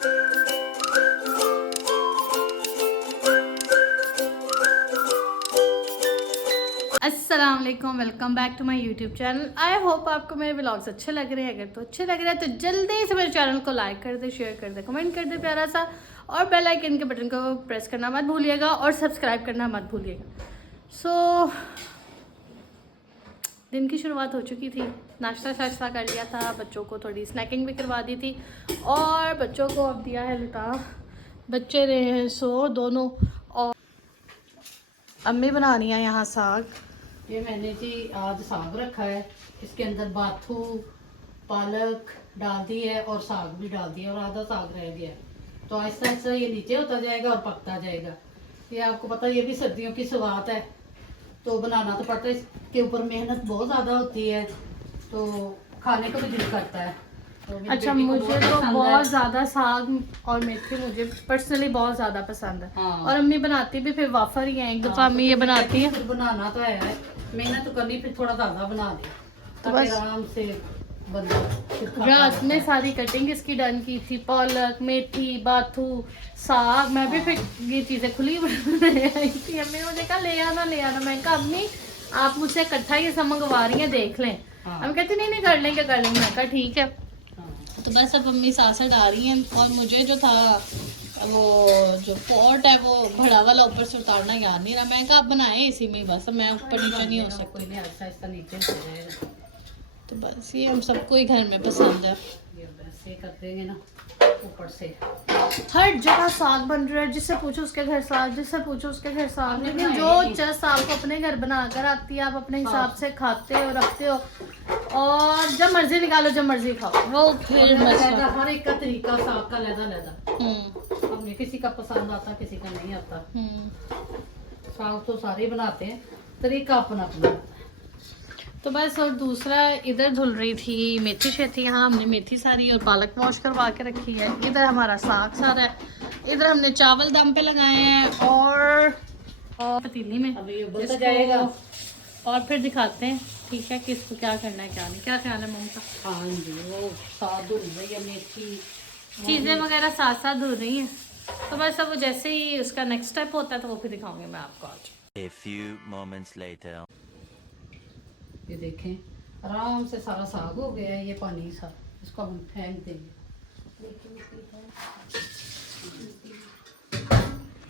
अस्सलाम वालेकुम, welcome back to my YouTube channel. I hope आपको मेरे व्लॉग्स अच्छे लग रहे हैं। अगर तो अच्छे लग रहे हैं तो जल्दी से मेरे चैनल को लाइक कर दे, शेयर कर दे, कमेंट कर दे प्यारा सा, और बेल आइकन के बटन को प्रेस करना मत भूलिएगा और सब्सक्राइब करना मत भूलिएगा। सो दिन की शुरुआत हो चुकी थी, नाश्ता शाश्ता कर लिया था, बच्चों को थोड़ी स्नैकिंग भी करवा दी थी और बच्चों को अब दिया है लुटा। बच्चे रहे हैं सो दोनों, और अम्मी बना रही हैं यहाँ साग। ये मैंने जी आज साग रखा है, इसके अंदर बाथू पालक डाल दी है और साग भी डाल दिया और आधा साग रह गया है। तो आहिस्ता आहिस्ता ये नीचे होता जाएगा और पकता जाएगा। ये आपको पता है, ये भी सर्दियों की शुरुआत है तो बनाना तो पड़ता है। इसके ऊपर मेहनत बहुत ज़्यादा होती है तो खाने को भी दिल करता है। तो अच्छा, मुझे तो बहुत ज़्यादा साग और मेथी मुझे पर्सनली बहुत ज़्यादा पसंद है। हाँ। और अम्मी बनाती भी फिर वाफर ही है, एक दफ़ा अम्मी ये बनाती है। बनाना तो है, मेहनत तो करनी, फिर थोड़ा ज़्यादा बना दे तो ताकि बस आराम से बंदा रात में सारी कटिंग इसकी डन की थी, पालक मेथी बाथू साग। मैं भी फिर ये चीज़ें खुली आई थी, अम्मी ने मुझे कहा ले आना ले आना। मैं कहा अम्मी आप मुझसे इकट्ठा ये सब मंगवा रही हैं, देख लें। हम कहते नहीं नहीं कर लेंगे कर लेंगे। मैं कहा ठीक है। तो बस अब अम्मी सासा डाल रही हैं और मुझे जो था वो जो पॉट है वो बड़ा वाला ऊपर से उतारना याद नहीं रहा। मैं कहा आप बनाए इसी में, बस मैं ऊपर नीचे नहीं हो सकती। कोई नहीं, ऐसा ऐसा नीचे हो जाएगा। तो बस ये हम सबको ही घर में पसंद है। ये वैसे कर देंगे ना ऊपर से। हर जगह साग बन रहा है, जिससे पूछो उसके घर साग, जिससे पूछो उसके घर साग। लेकिन जो चीज़ आपको अपने घर बनाकर आती है आप अपने हिसाब से खाते हो रखते हो और जब मर्जी निकालो जब मर्जी खाओ, वो फिर हर एक का तरीका साग का लहदा हमें किसी का पसंद आता किसी का नहीं आता। साग तो सारे बनाते हैं, तरीका अपना अपना। तो बस, और दूसरा इधर धुल रही थी मेथी शेथी। यहाँ हमने मेथी सारी और पालक वॉश करवा के रखी है। इधर हमारा साग सारा है। इधर हमने चावल दम पे लगाए हैं और पतीली में अब ये उबलता जाएगा और फिर दिखाते हैं ठीक है कि इसको क्या करना है क्या नहीं। क्या ख्याल है मम्मी का? हाँ जी, वो साग धुल रही है, मेथी चीज़ें वगैरह साथ साथ धुल रही हैं। तो बस अब जैसे ही उसका नेक्स्ट स्टेप होता है तो वो फिर दिखाऊंगी मैं आपको आज। A few moments later. ये देखें आराम से सारा साग हो गया है। ये पानी सा इसको हम फेंक देंगे।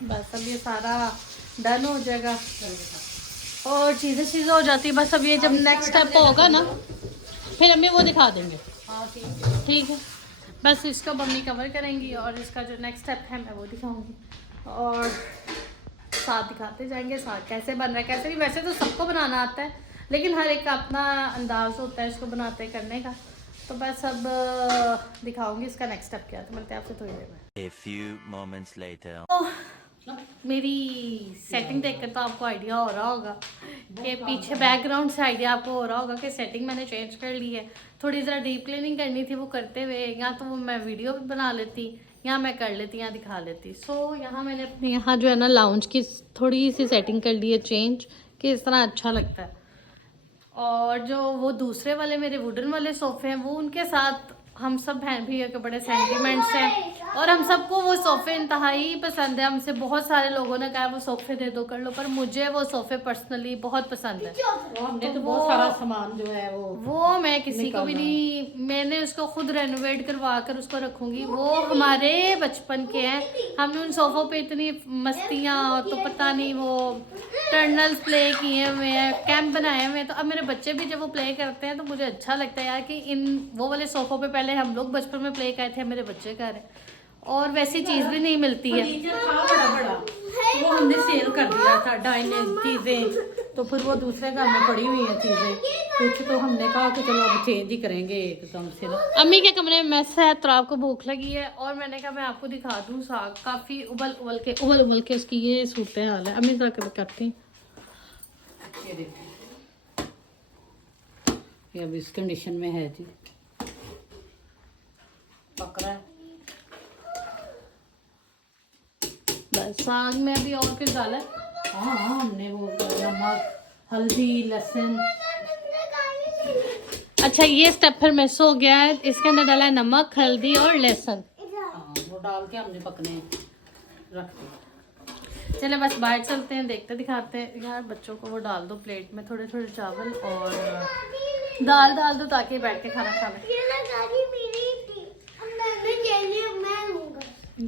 बस अब ये सारा डन हो जाएगा और चीज़ें हो जाती है। बस अब ये जब नेक्स्ट स्टेप होगा ना फिर हमें वो दिखा देंगे। हाँ ठीक है। ठीक है, बस इसको मम्मी कवर करेंगी और इसका जो नेक्स्ट स्टेप है मैं वो दिखाऊंगी और साथ दिखाते जाएंगे साग कैसे बन रहा है कैसे नहीं। वैसे तो सबको बनाना आता है लेकिन हर एक का अपना अंदाज होता है इसको बनाते करने का। तो बस अब दिखाऊंगी इसका नेक्स्ट स्टेप क्या है। तो मिलते हैं आपसे थोड़ी देर में। A few moments later. तो मेरी सेटिंग देखकर तो आपको आइडिया हो रहा होगा कि पीछे बैकग्राउंड से आइडिया आपको हो रहा होगा कि सेटिंग मैंने चेंज कर ली है। थोड़ी ज़रा डीप क्लीनिंग करनी थी, वो करते हुए या तो वो मैं वीडियो भी बना लेती या मैं कर लेती या दिखा लेती। सो यहाँ मैंने अपने यहाँ जो है ना लाउंज की थोड़ी सी सेटिंग कर ली है चेंज, कि इस तरह अच्छा लगता है। और जो वो दूसरे वाले मेरे वुडन वाले सोफ़े हैं वो उनके साथ हम सब बहन भैया के बड़े सेंटिमेंट्स हैं और हम सबको वो सोफ़े इंतहाई पसंद है। हमसे बहुत सारे लोगों ने कहा वो सोफ़े दे दो कर लो, पर मुझे वो सोफ़े पर्सनली बहुत पसंद है। हमने तो बहुत सारा सामान जो है वो मैं किसी को भी नहीं, मैंने उसको खुद रेनोवेट करवा कर उसको रखूँगी। वो हमारे बचपन के हैं, हमने उन सोफ़ों पे इतनी मस्तियाँ और तो पता नहीं वो टर्नल्स प्ले किए हुए हैं, कैंप बनाए हुए हैं। तो अब मेरे बच्चे भी जब वो प्ले करते हैं तो मुझे अच्छा लगता है यार कि इन वो वाले सोफ़ों पे पहले हम लोग बचपन में प्ले करे थे, मेरे बच्चे कर रहे और वैसी चीज़ भी नहीं मिलती है। था बड़ा बड़ा, वो हमने सेल कर दिया था डाइनिंग चीज़ें, तो फिर वो दूसरे घर में पड़ी हुई हैं चीज़ें। कुछ तो हमने कहा कि चलो अब चेंज ही करेंगे एकदम से ना। अम्मी के कमरे में मैस है तो आपको भूख लगी है और मैंने कहा मैं आपको दिखा दूँ साग। काफ़ी उबल उबल के उसकी ये सूरत हाल है। अम्मी जरा करती हैं, ये देखिए ये अब इस कंडीशन में है जी, पक रहा है। बस साग में अभी और कुछ डाला है? हाँ हमने वो नमक हल्दी लहसुन। अच्छा ये स्टेप फिर मिस हो गया है, इसके अंदर डाला है नमक हल्दी और लहसुन। वो डाल के हमने पकने रख दिया। चले बस बाहर चलते हैं, देखते दिखाते हैं। यार बच्चों को वो डाल दो प्लेट में, थोड़े थोड़े चावल और दाल डाल दो ताकि बैठ के खाना खा लें।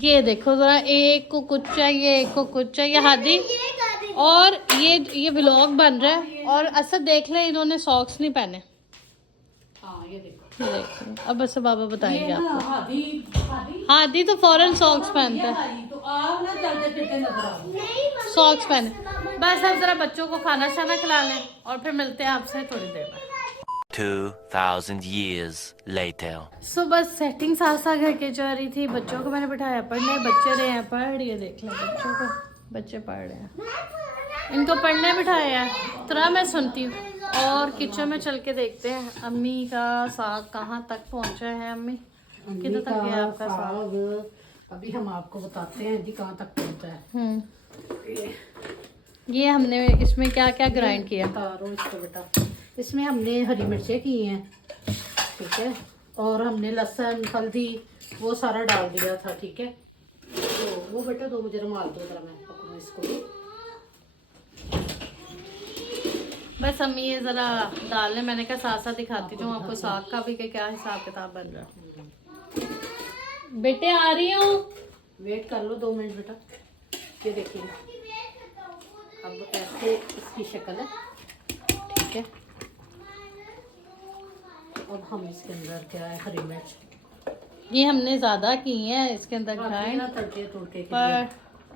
ये देखो जरा, एक को कुछ चाहिए, एक को कुछ चाहिए हादी। और ये व्लॉग बन रहा है और असद देख ले, इन्होंने सॉक्स नहीं पहने। हाँ ये देखो, ये देखो, अब बस बाबा बताएंगे ये ना आपको। हादी हादी तो फौरन सॉक्स पहनता है, आई तो आप ना चलते फिरते नजर आओ। सॉक्स पहने। बस अब जरा बच्चों को खाना शाना खिला लें और फिर मिलते हैं आपसे थोड़ी देर में। 2000 years later. सो बस सेटिंग साथ साथ घर के जा रही थी। बच्चों को मैंने बिठाया पढ़ने, बच्चे रहे हैं पढ़, ये देख लें बच्चों को, बच्चे पढ़ रहे हैं। इनको पढ़ने बिठाया है, तरह मैं सुनती हूँ। और किचन में चल के देखते हैं अम्मी का साग कहाँ तक पहुँचा है। अम्मी किधर तक गया आपका साग? अभी हम आपको बताते हैं जी कहाँ तक पहुँचा है। ये हमने इसमें क्या क्या ग्राइंड किया? तारो इसको बेटा, इसमें हमने हरी मिर्चें की हैं, ठीक है, और हमने लहसुन हल्दी वो सारा डाल दिया था, ठीक है। तो वो बेटा दो मुझे रुमाल दो जरा, मैं पकड़ूं इसको। बस अम्मी ये ज़रा डालने, मैंने कहा साथ साथ दिखाती हूँ आपको साग का भी कि क्या हिसाब किताब बन रहा है। बेटे आ रही हूँ, वेट कर लो 2 मिनट बेटा। ये देखिए अब ऐसे इसकी शक्ल है, ठीक है। अब हम इसके अंदर क्या है, हरी मिर्च ये हमने ज़्यादा की है इसके अंदर ग्राइंड, तड़के तुड़के के पर लिए।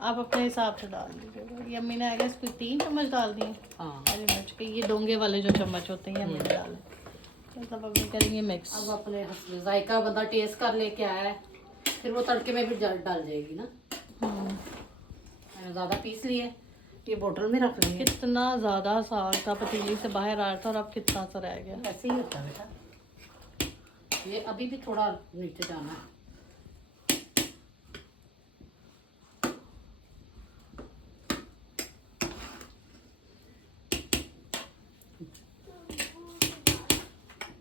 आप अपने हिसाब से डाल दीजिएगा। ये अम्मी ने आगे इसको 3 चम्मच डाल दिए हाँ, हरी मिर्च के, ये डोंगे वाले जो चम्मच होते हैं ये अम्मी ने डाले। तब अम्मी करेंगे मिक्स। अब अपने जायका बंदा टेस्ट कर ले क्या है, फिर वो तड़के में भी डाल जाएगी ना। मैंने ज़्यादा पीस लिया, ये बोतल में रख लेंगे। कितना ज़्यादा साग था, पतीली से बाहर आ रहा था और अब कितना सा रह गया। ऐसे ही होता है बेटा, ये अभी भी थोड़ा नीचे जाना है।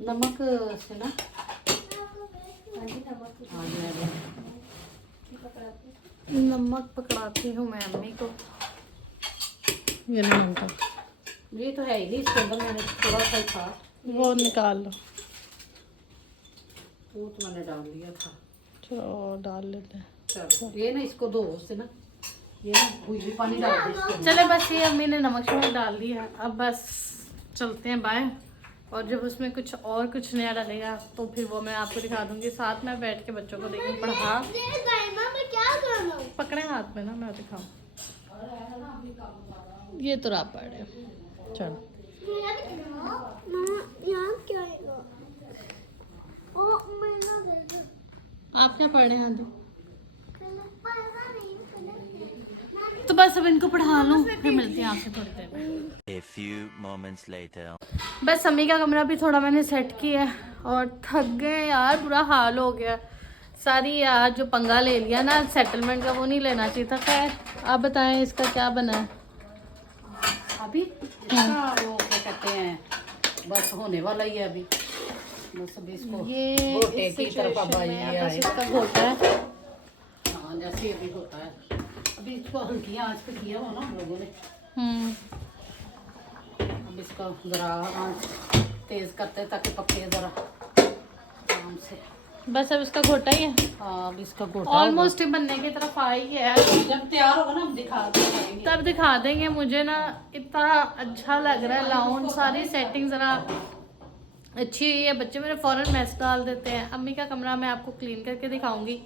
नमक से ना, नमक पकड़ाती हूँ मैं अम्मी को। ये नमक था, ये तो है ही नहीं, इसके अंदर मैंने थोड़ा सा ही था, वो निकाल लो। वो तो मैंने डाल दिया था। चलो डाल लेते हैं। चलो ये ना इसको दो से ना, ये ना हुई भी पानी डाल दे इसके अंदर। चले बस ये अम्मी ने नमक शमक डाल दिया, अब बस चलते हैं बाहर। और जब उसमें कुछ नया डालेगा तो फिर वो मैं आपको दिखा दूंगी। साथ में बैठ के बच्चों को देखूँ पढ़ा, पकड़े हाथ में ना, मैं दिखाऊँ। ये तो आप पढ़ रहे हो, चलो। आप क्या पढ़ रहे हैं आदि? तो बस अब इनको पढ़ा लूँ, फिर मिलती हैं आपसे थोड़ी देर में। A few moments later. बस अम्मी का कमरा भी थोड़ा मैंने सेट किया है और थक गए यार, बुरा हाल हो गया। सारी यार जो पंगा ले लिया ना सेटलमेंट का, वो नहीं लेना चाहिए था। खैर आप बताएं इसका क्या बना है अभी इसका वो क्या कहते हैं, बस होने वाला ही है अभी। बस अभी इसको ये घोटे इस की तरफ अब सिचुएशन में ये बस आए। इसका घोटा है। हाँ जैसे अभी होता है, अभी इसको हल्की आंच पे किया हुआ ना हम लोगों ने। अब इसका ज़रा आंच तेज़ करते हैं ताकि पके ज़रा आराम से। बस अब इसका घोटा ही है, हाँ अब इसका गोटा ऑलमोस्ट बनने की तरफ आई है। जब तैयार होगा ना हम दिखा देंगे। तब दिखा देंगे। मुझे ना इतना अच्छा लग रहा है, लाउंज सारी सेटिंग ज़रा अच्छी हुई है। बच्चे मेरे फ़ौरन मैस डाल देते हैं। अम्मी का कमरा मैं आपको क्लीन करके दिखाऊंगी।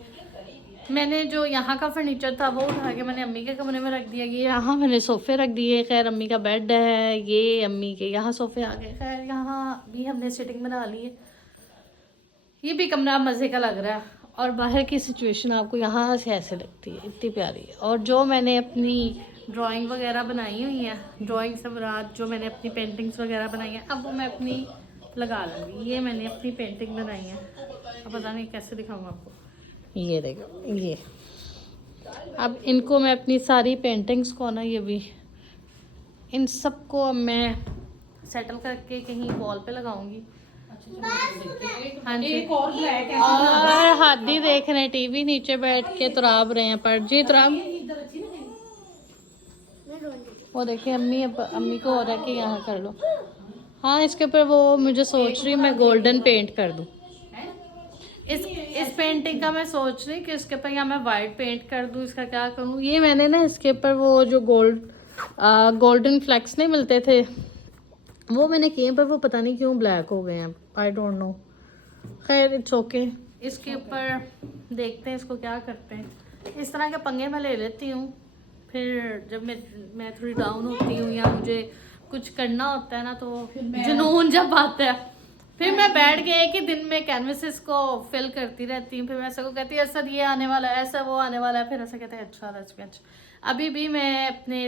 मैंने जो यहाँ का फर्नीचर था वो उठा के मैंने अम्मी के कमरे में रख दिया। ये यहाँ मैंने सोफ़े रख दिए। खैर अम्मी का बेड है, ये अम्मी के यहाँ सोफ़े आ गए। खैर यहाँ भी हमने सिटिंग बना ली है। ये भी कमरा मज़े का लग रहा है। और बाहर की सिचुएशन आपको यहाँ से ऐसे लगती है, इतनी प्यारी है। और जो मैंने अपनी ड्राइंग वगैरह बनाई हुई है, ड्राइंग से मुराद जो मैंने अपनी पेंटिंग्स वगैरह बनाई हैं, अब वो मैं अपनी लगा लूँगी। ये मैंने अपनी पेंटिंग बनाई है, अब पता नहीं कैसे दिखाऊँ आपको। ये देखो, ये अब इनको मैं अपनी सारी पेंटिंग्स को ना, ये भी इन सब को मैं सेटल करके कहीं वॉल पे लगाऊंगी। हाँ जी। एक और ब्लैक है और हादी देख रहे हैं टीवी, नीचे बैठ के तुराब रहे हैं। पर जी तुराब, वो देखिए अम्मी, अम्मी को हो रहा है कि यहाँ कर लो। हाँ, इसके ऊपर वो मुझे सोच रही मैं गोल्डन पेंट कर दूँ। इस पेंटिंग का मैं सोच रही कि इसके ऊपर या मैं वाइट पेंट कर दूँ, इसका क्या करूँ। ये मैंने ना इसके ऊपर वो जो गोल्डन फ्लैक्स नहीं मिलते थे वो मैंने किए, पर वो पता नहीं क्यों ब्लैक हो गए हैं। I don't know. खैर इट्स ओके। इसके ऊपर देखते हैं इसको क्या करते हैं। इस तरह के पंगे मैं ले लेती हूँ, फिर जब मैं थोड़ी डाउन होती हूँ या मुझे कुछ करना होता है ना, तो जुनून जब आता है फिर मैं बैठ के एक ही दिन में कैनवसेस को फिल करती रहती हूँ। फिर मैं ऐसा को कहती है सर ये आने वाला है, ऐसा वो आने वाला है, फिर ऐसा कहते हैं अच्छा अच्छा। अभी भी मैं अपने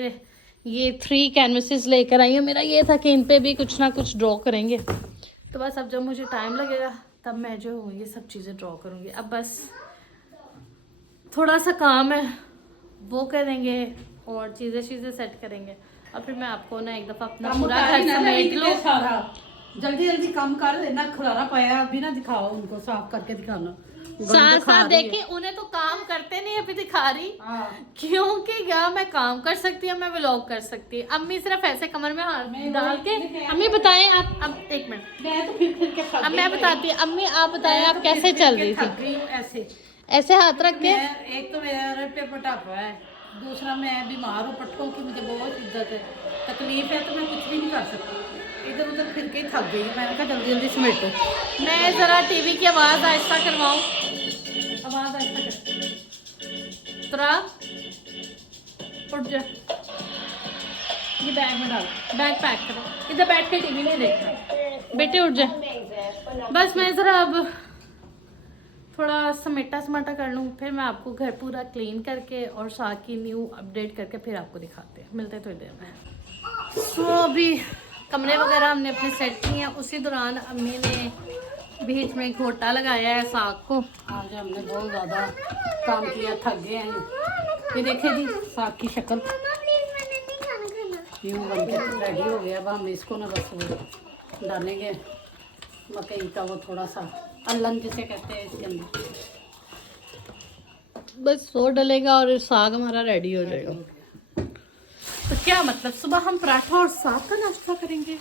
ये 3 कैनवसेस लेकर आई हूँ। मेरा ये था कि इन पे भी कुछ ना कुछ ड्रॉ करेंगे, तो बस अब जब मुझे टाइम लगेगा तब मैं जो हूँ ये सब चीज़ें ड्रॉ करूँगी। अब बस थोड़ा सा काम है वो करेंगे और चीज़ें सेट करेंगे, और फिर मैं आपको ना एक दफ़ा अपना पूरा घर समेट लूँ। सारा जल्दी जल्दी काम कर देना, खलारा पाया अभी ना दिखाओ, उनको साफ करके दिखाना। साथ साथ देखिए, उन्हें तो काम करते नहीं अभी दिखा रही, क्योंकि क्या मैं काम कर सकती हूँ, मैं व्लॉग कर सकती हूँ। अम्मी सिर्फ ऐसे कमर में हाथ डाल के, अम्मी बताएं आप, अब एक मिनट मैं तो फिर के अब मैं बताती हूँ। अम्मी आप बताएं आप कैसे चल रही थी? ऐसे ऐसे हाथ रख के। एक तो मेरा पे मोटापा है, दूसरा मैं बीमार हूँ, पट्टों की मुझे बहुत इज्जत है, तकलीफ है, तो मैं कुछ भी नहीं कर सकती। इधर उधर फिर के थक गई, मैंने कहा जल्दी जल्दी समेटो। मैं ज़रा टीवी की आवाज़ आहिस्ता करवाऊँ, आवाज़ आहिस्ता कर। तुरा उठ जा, ये बैग में डाल, बैग पैक करो, इधर बैठ के टीवी नहीं देखना बेटे, उठ जा। बस मैं ज़रा अब थोड़ा समेटा समाटा कर लूँ, फिर मैं आपको घर पूरा क्लीन करके और साथ की न्यू अपडेट करके फिर आपको दिखाते हैं। मिलते हैं थोड़ी देर में। सो अभी कमरे वगैरह हमने अपने सेट किए हैं, उसी दौरान अम्मी ने बीच में घोटा लगाया है साग को। आज हमने बहुत ज़्यादा काम किया, थक गए हैं। ये देखिए जी साग की शक्ल यूँ बन के रेडी हो गया। अब हम इसको ना बस वो डालेंगे मकई का वो थोड़ा सा अल्लन जिसे कहते हैं, इसके अंदर बस सो डलेगा और साग हमारा रेडी हो जाएगा। तो क्या मतलब सुबह हम पराठा और साग का नाश्ता करेंगे।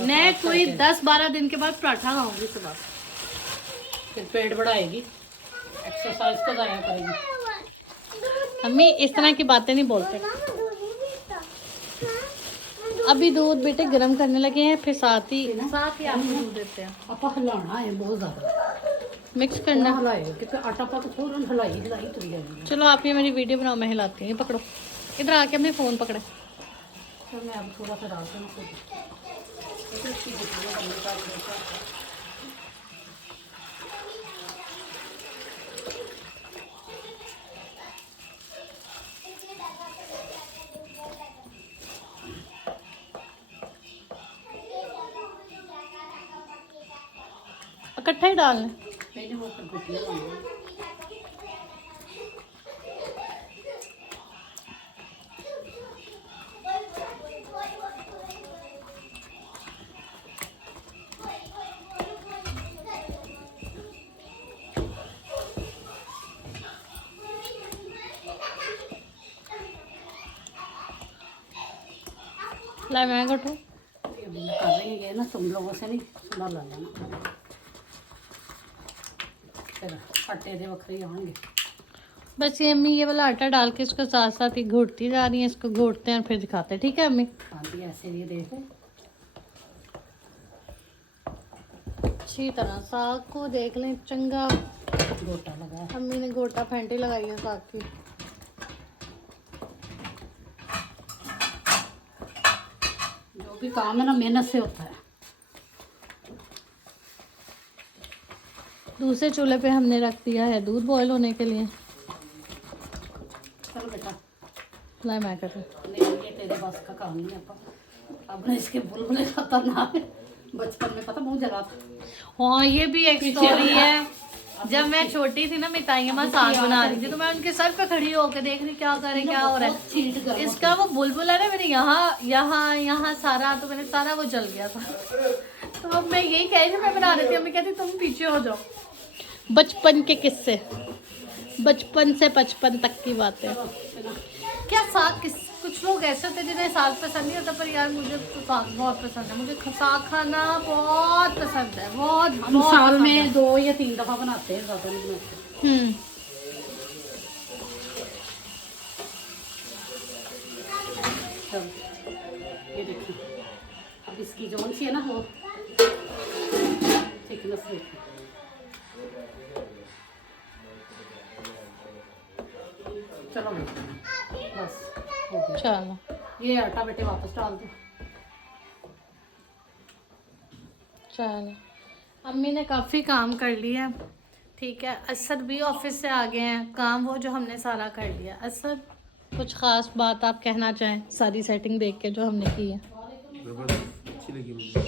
मैं कोई 10-12 दिन के बाद पराठा खाऊंगी सुबह। फिर पेट बढ़ाएगी, एक्सरसाइज को जाया करेगी। अम्मी इस तरह की बातें नहीं बोलते। अभी दूध बेटे गर्म करने लगे हैं, फिर साथ ही आपको दूध देते हैं। आप हिलाना है बहुत ज़्यादा, मिक्स करना। हिलाएगा क्योंकि आटा पा तो फौरन हिलाई तुरी जाएगी। चलो आप ये मेरी वीडियो बनाओ, मैं हिलाती हूँ। पकड़ो, इधर आके अपने फ़ोन पकड़े। तो मैं अब थोड़ा सा डालती हूँ। इकट्ठा ही डालना। पहले वो कर गुटिया बनाना। ला मैं कटू। कर रही है ना, तुम लोगों से नहीं संभाला लेना, फिर आटे दे वखरे आएंगे। बस ये अम्मी ये वाला आटा डाल के इसको साथ साथ ही घोटती जा रही है। इसको घोटते हैं और फिर दिखाते हैं, ठीक है अम्मी? हाँ जी, ऐसे ये देखो अच्छी तरह साग को देख लें, चंगा गोटा लगा। अम्मी ने गोटा फेंटी लगाई है साग की। जो भी काम है ना मेहनत से होता है। दूसरे चूल्हे पे हमने रख दिया है दूध बॉईल होने के लिए। चलो बेटा, ला मैं कर रही। नहीं ये तेरे बस का काम नहीं है। अब ना इसके बुलबुले खतरनाक है, बचपन में पता बहुत जला था। हाँ ये भी एक स्टोरी है। जब मैं छोटी थी ना, मेरी ताई माँ साग बना रही थी, तो मैं उनके सर पे खड़ी होकर देख रही क्या करे क्या हो रहा है। इसका वो बुलबुला ना मेरे यहाँ सारा, तो मैंने सारा वो जल गया था। तो अब मैं यही कह रही थी, मैं बना रही थी, अम्मी कहती तुम पीछे हो जाओ। बचपन के किस्से, बचपन से बचपन तक की बातें। क्या साग, कुछ लोग ऐसे होते हैं जिन्हें साग पसंद नहीं होता, पर यार मुझे तो साग बहुत पसंद है। मुझे साग खाना बहुत पसंद है, बहुत हम बहुत साल पसंद में है। 2 या 3 दफा बनाते हैं, ज्यादा नहीं बनाते। चलो ये देखिए, अब इसकी जोन सी है ना वो थिकनेस देखिए। चलो बस हो गया। चलो ये आटा बेटे वापस डाल दो। चलो, अम्मी ने काफ़ी काम कर लिया, ठीक है। असद भी ऑफिस से आ गए हैं, काम वो जो हमने सारा कर लिया। असद, कुछ ख़ास बात आप कहना चाहें सारी सेटिंग देख के जो हमने की है? अच्छी लगी मुझे।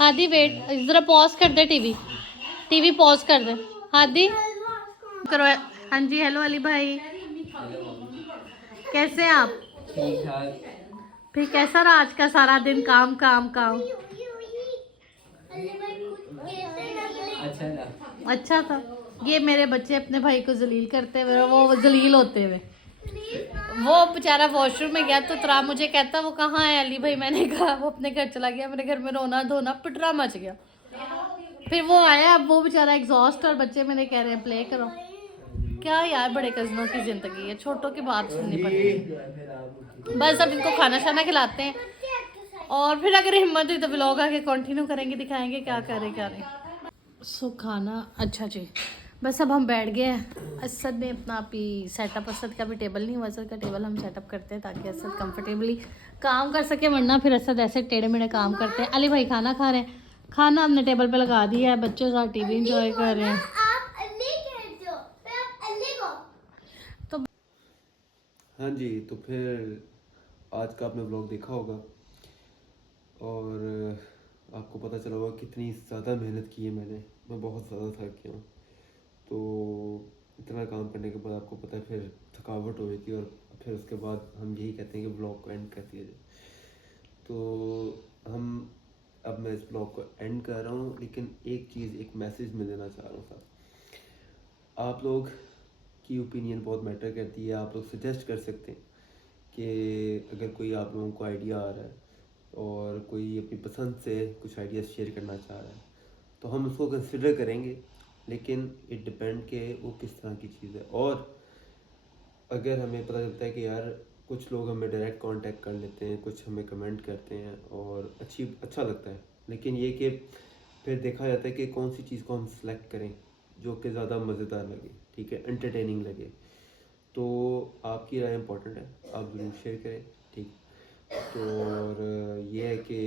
हादी वेट, ज़रा पॉज कर दे, टीवी पॉज कर दे हादी, करो। हाँ जी, हेलो अली भाई, कैसे हैं आप? ठीक ठाक। फिर कैसा रहा आज का सारा दिन? काम काम काम। अच्छा था। अच्छा था। ये मेरे बच्चे अपने भाई को जलील करते हुए, वो जलील होते हुए, वो बेचारा वॉशरूम में गया तो तरा मुझे कहता वो कहाँ है अली भाई। मैंने कहा वो अपने घर चला गया, मेरे घर में रोना धोना पिटरा मच गया। फिर वो आया, अब वो बेचारा एग्जॉस्ट, और बच्चे मेरे कह रहे हैं प्ले करो। क्या यार, बड़े कजनों की जिंदगी है, छोटों की बात सुननी पड़ती है। बस अब इनको खाना शाना खिलाते हैं, और फिर अगर हिम्मत हुई तो व्लॉग आगे कंटिन्यू करेंगे, दिखाएंगे क्या करें क्या नहीं। सो खाना, अच्छा जी, बस अब हम बैठ गए हैं। असद ने अपना भी सेटअप, असद का भी टेबल नहीं हुआ, असद का टेबल हम सेटअप करते हैं ताकि असद कंफर्टेबली काम कर सके, वरना फिर असद ऐसे टेढ़े मेढ़े काम करते हैं। अली भाई खाना खा रहे हैं, खाना हमने टेबल पे लगा दिया है, बच्चों साथ टीवी एंजॉय कर रहे हैं। तो हाँ जी, तो फिर आज का आपने व्लॉग देखा होगा और आपको पता चला होगा कितनी ज़्यादा मेहनत की है मैंने। मैं बहुत ज़्यादा थक गया हूँ। तो इतना काम करने के बाद आपको पता है फिर थकावट हो थी, और फिर उसके बाद हम यही कहते हैं कि व्लॉग को एंड कर दिया जाए। तो अब मैं इस ब्लॉग को एंड कर रहा हूँ, लेकिन एक चीज़, एक मैसेज मैं देना चाह रहा हूँ साहब। आप लोग की ओपिनियन बहुत मैटर करती है। आप लोग सजेस्ट कर सकते हैं कि अगर कोई आप लोगों को आइडिया आ रहा है और कोई अपनी पसंद से कुछ आइडियाज़ शेयर करना चाह रहा है, तो हम उसको कंसिडर करेंगे, लेकिन इट डिपेंड कि वो किस तरह की चीज़ है। और अगर हमें पता चलता है कि यार कुछ लोग हमें डायरेक्ट कांटेक्ट कर लेते हैं, कुछ हमें कमेंट करते हैं और अच्छा लगता है, लेकिन ये कि फिर देखा जाता है कि कौन सी चीज़ को हम सेलेक्ट करें जो कि ज़्यादा मज़ेदार लगे, ठीक है, एंटरटेनिंग लगे। तो आपकी राय इंपॉर्टेंट है, आप ज़रूर शेयर करें, ठीक। तो और ये है कि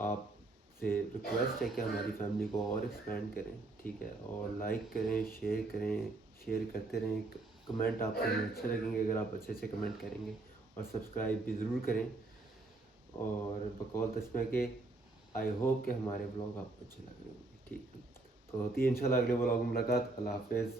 आपसे रिक्वेस्ट है कि हमारी फैमिली को और एक्सपेंड करें, ठीक है, और लाइक करें, शेयर करते रहें। कमेंट आपको हमें अच्छे लगेंगे अगर आप अच्छे कमेंट करेंगे, और सब्सक्राइब भी ज़रूर करें। और बकौल तस्मा के आई होप कि हमारे ब्लॉग आपको अच्छे लग रहे होंगे, ठीक है। तो होती है इंशाल्लाह अगले ब्लॉग में मुलाकात। अल्लाह हाफिज़।